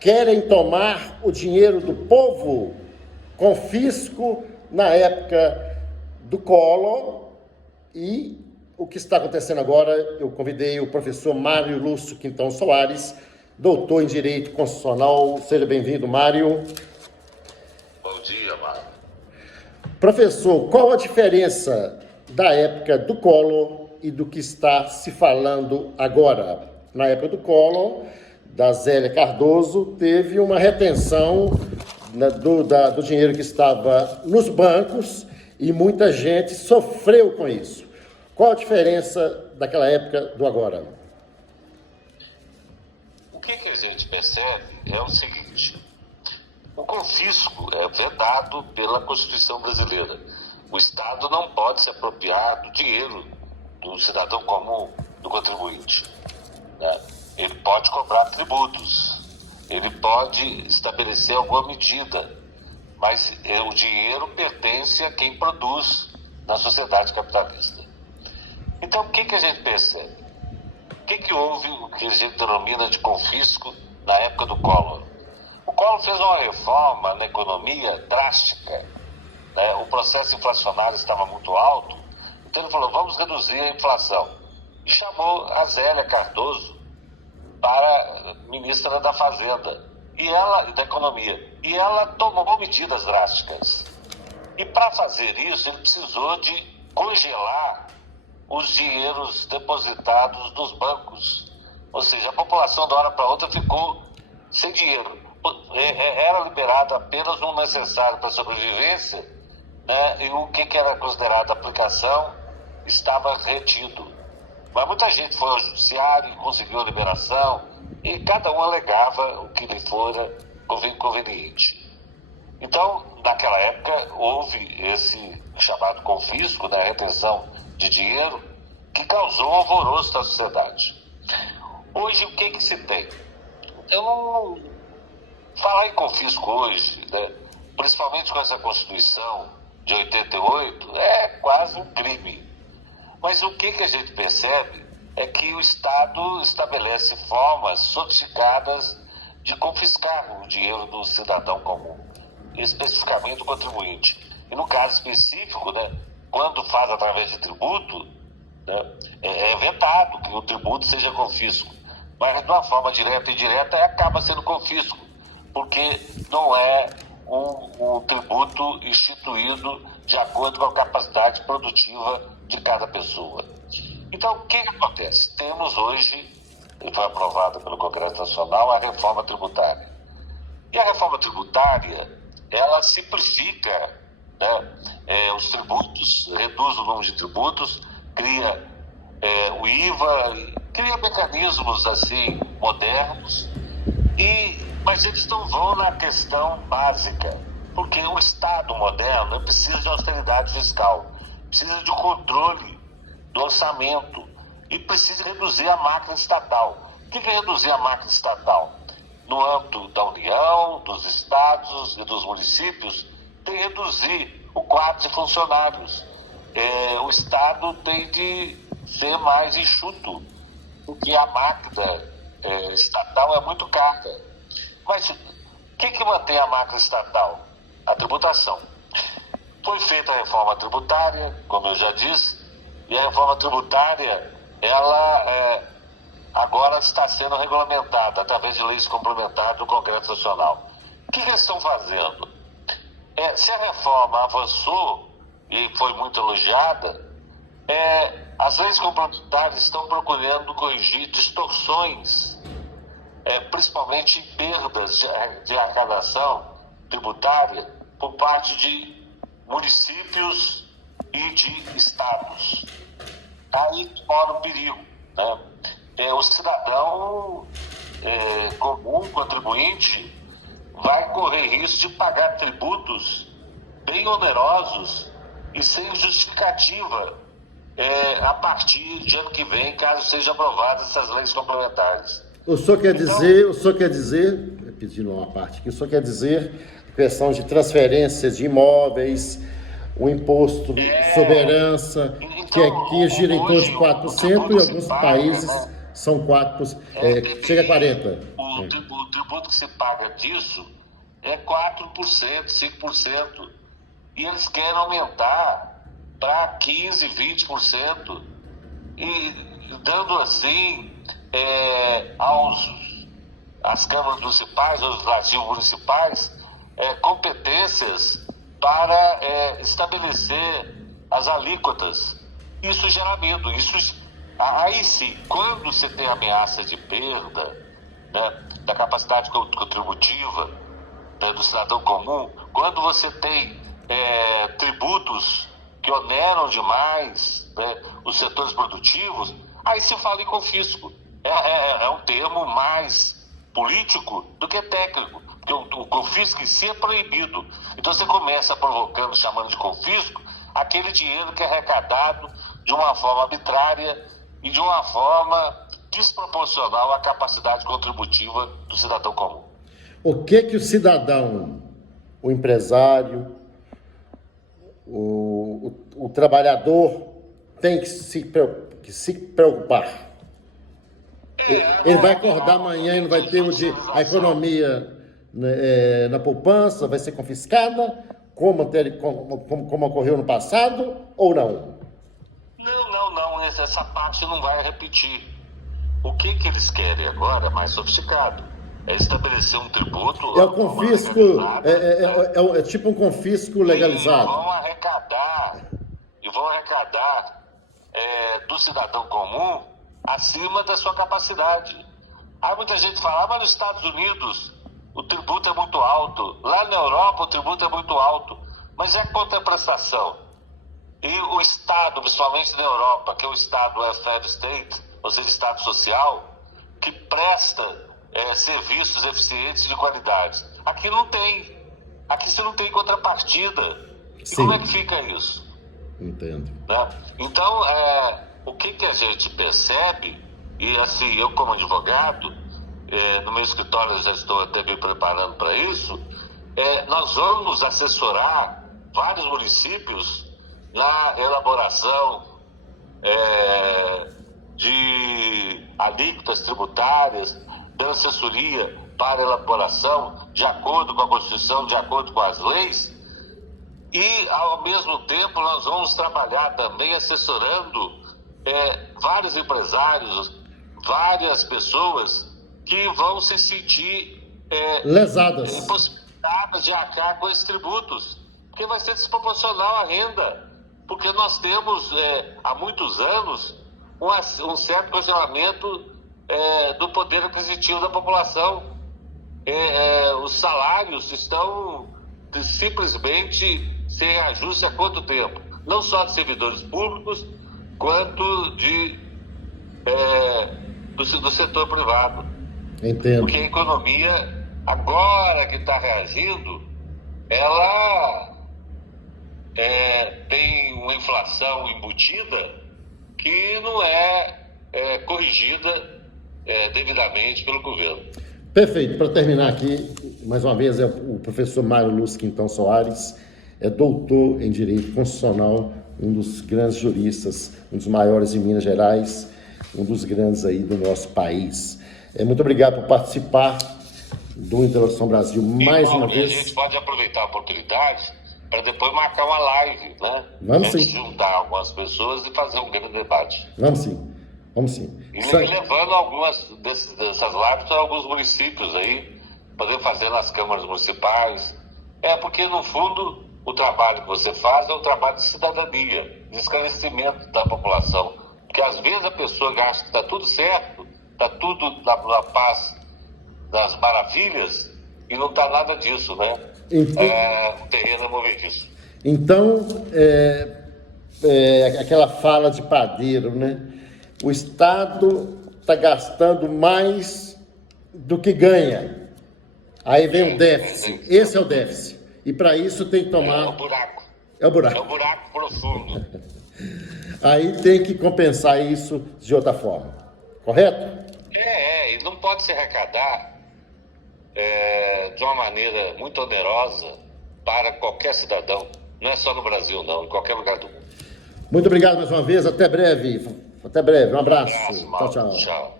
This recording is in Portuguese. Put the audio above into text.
querem tomar o dinheiro do povo, confisco na época do Collor, e o que está acontecendo agora, eu convidei o professor Mário Lúcio Quintão Soares, doutor em Direito Constitucional. Seja bem-vindo, Mário. Bom dia, Mário. Professor, qual a diferença da época do Collor e do que está se falando agora? Na época do Collor, da Zélia Cardoso, teve uma retenção do dinheiro que estava nos bancos e muita gente sofreu com isso. Qual a diferença daquela época do agora? O que a gente percebe é o seguinte: o confisco é vedado pela Constituição brasileira. O Estado não pode se apropriar do dinheiro do cidadão comum, do contribuinte, né? Ele pode cobrar tributos, ele pode estabelecer alguma medida, mas o dinheiro pertence a quem produz na sociedade capitalista. Então, o que a gente percebe? O que houve, o que a gente denomina de confisco na época do Collor? O Collor fez uma reforma na economia drástica, né? O processo inflacionário estava muito alto, então ele falou: vamos reduzir a inflação. E chamou a Zélia Cardoso para ministra da Fazenda e da Economia. E ela tomou medidas drásticas. E para fazer isso, ele precisou de congelar os dinheiros depositados nos bancos. Ou seja, a população da hora para outra ficou sem dinheiro. Era liberado apenas o necessário para a sobrevivência, né? E o que era considerado aplicação estava retido. Mas muita gente foi ao judiciário e conseguiu a liberação, e cada um alegava o que lhe fora conveniente. Então, naquela época, houve esse chamado confisco, né, retenção de dinheiro, que causou um alvoroço na sociedade. Hoje, o que se tem? Eu não... Falar em confisco hoje, né, principalmente com essa Constituição de 88, é quase um crime. Mas o que a gente percebe é que o Estado estabelece formas sofisticadas de confiscar o dinheiro do cidadão comum, especificamente do contribuinte. E no caso específico, né, quando faz através de tributo, né, é vetado que o tributo seja confisco. Mas de uma forma direta e indireta acaba sendo confisco, porque não é um tributo instituído de acordo com a capacidade produtiva de cada pessoa. Então, o que acontece? Temos hoje, e foi aprovada pelo Congresso Nacional, a reforma tributária. E a reforma tributária, ela simplifica, né, os tributos, reduz o número de tributos, cria o IVA, cria mecanismos assim modernos, mas eles não vão na questão básica, porque o Estado moderno precisa de austeridade fiscal, precisa de um controle do orçamento e precisa reduzir a máquina estatal. O que é reduzir a máquina estatal? No âmbito da União, dos estados e dos municípios, tem que reduzir o quadro de funcionários. O Estado tem de ser mais enxuto, porque a máquina estatal é muito cara. Mas o que mantém a máquina estatal? A tributação. Foi feita a reforma tributária, como eu já disse, e a reforma tributária, ela agora está sendo regulamentada através de leis complementares do Congresso Nacional. O que eles estão fazendo? Se a reforma avançou e foi muito elogiada, as leis complementares estão procurando corrigir distorções, principalmente perdas de arrecadação tributária por parte de municípios e de estados. Aí mora o perigo, né? O cidadão comum, contribuinte, vai correr risco de pagar tributos bem onerosos e sem justificativa a partir de ano que vem, caso sejam aprovadas essas leis complementares. O senhor quer dizer, pedindo uma parte aqui, o senhor quer dizer questão de transferências de imóveis, o imposto de soberança, que aqui gira em torno de 4%, e alguns países são 4%, chega a 40%. o tributo que se paga disso é 4%, 5%. E eles querem aumentar para 15%, 20%. E dando assim às câmaras municipais, aos legislativos municipais, competências para estabelecer as alíquotas. Isso gera medo. Aí sim, quando você tem ameaça de perda, né, da capacidade contributiva, né, do cidadão comum, quando você tem tributos que oneram demais, né, os setores produtivos, aí se fala em confisco. É um termo mais político do que técnico, porque o confisco em si é proibido. Então você começa provocando, chamando de confisco, aquele dinheiro que é arrecadado de uma forma arbitrária e de uma forma desproporcional à capacidade contributiva do cidadão comum. O que o cidadão, o empresário, o trabalhador tem que se preocupar? Ele vai acordar amanhã e não vai ter a economia, né, na poupança, vai ser confiscada, como ocorreu no passado, ou não? Não, essa parte não vai repetir. O que eles querem agora é mais sofisticado. É estabelecer um tributo... É o confisco, é tipo um confisco legalizado. E vão arrecadar do cidadão comum acima da sua capacidade. Aí muita gente fala, mas nos Estados Unidos o tributo é muito alto, lá na Europa o tributo é muito alto, mas é contraprestação. E o Estado, principalmente na Europa, que é o Estado welfare state, ou seja, Estado social, que presta serviços eficientes de qualidade. Aqui não tem. Aqui você não tem contrapartida. Sim. E como é que fica isso? Entendo. Né? Então, o que a gente percebe, e assim, eu como advogado, no meu escritório eu já estou até me preparando para isso, nós vamos assessorar vários municípios na elaboração de alíquotas tributárias, dando assessoria para elaboração de acordo com a Constituição, de acordo com as leis, e ao mesmo tempo nós vamos trabalhar também assessorando vários empresários, várias pessoas que vão se sentir lesadas, impossibilitadas de arcar com esses tributos, porque vai ser desproporcional à renda, porque nós temos há muitos anos um certo congelamento do poder aquisitivo da população. Os salários estão simplesmente sem ajuste há quanto tempo? Não só de servidores públicos, quanto do setor privado. Entendo. Porque a economia, agora que está reagindo, ela tem uma inflação embutida que não é corrigida devidamente pelo governo. Perfeito. Para terminar aqui, mais uma vez, é o professor Mário Luz Quintão Soares, é doutor em Direito Constitucional, um dos grandes juristas, um dos maiores em Minas Gerais, um dos grandes aí do nosso país. Muito obrigado por participar do Interlocução Brasil mais uma vez. A gente pode aproveitar a oportunidade para depois marcar uma live, né? Vamos sim. Juntar algumas pessoas e fazer um grande debate. Vamos sim. Vamos sim. E levando algumas dessas lives para alguns municípios aí, poder fazer nas câmaras municipais. Porque, no fundo, o trabalho que você faz é um trabalho de cidadania, de esclarecimento da população. Porque, às vezes, a pessoa acha que está tudo certo, está tudo na paz das maravilhas, e não está nada disso, né? O terreno é movediço. Então, aquela fala de padeiro, né? O Estado está gastando mais do que ganha. Aí vem o déficit. Esse é o déficit. E para isso tem que tomar... É o buraco. É o buraco. É o buraco profundo. Aí tem que compensar isso de outra forma. Correto? E não pode se arrecadar de uma maneira muito onerosa para qualquer cidadão. Não é só no Brasil, não. Em qualquer lugar do mundo. Muito obrigado mais uma vez. Até breve. Até breve. Um abraço. Tchau. Tchau.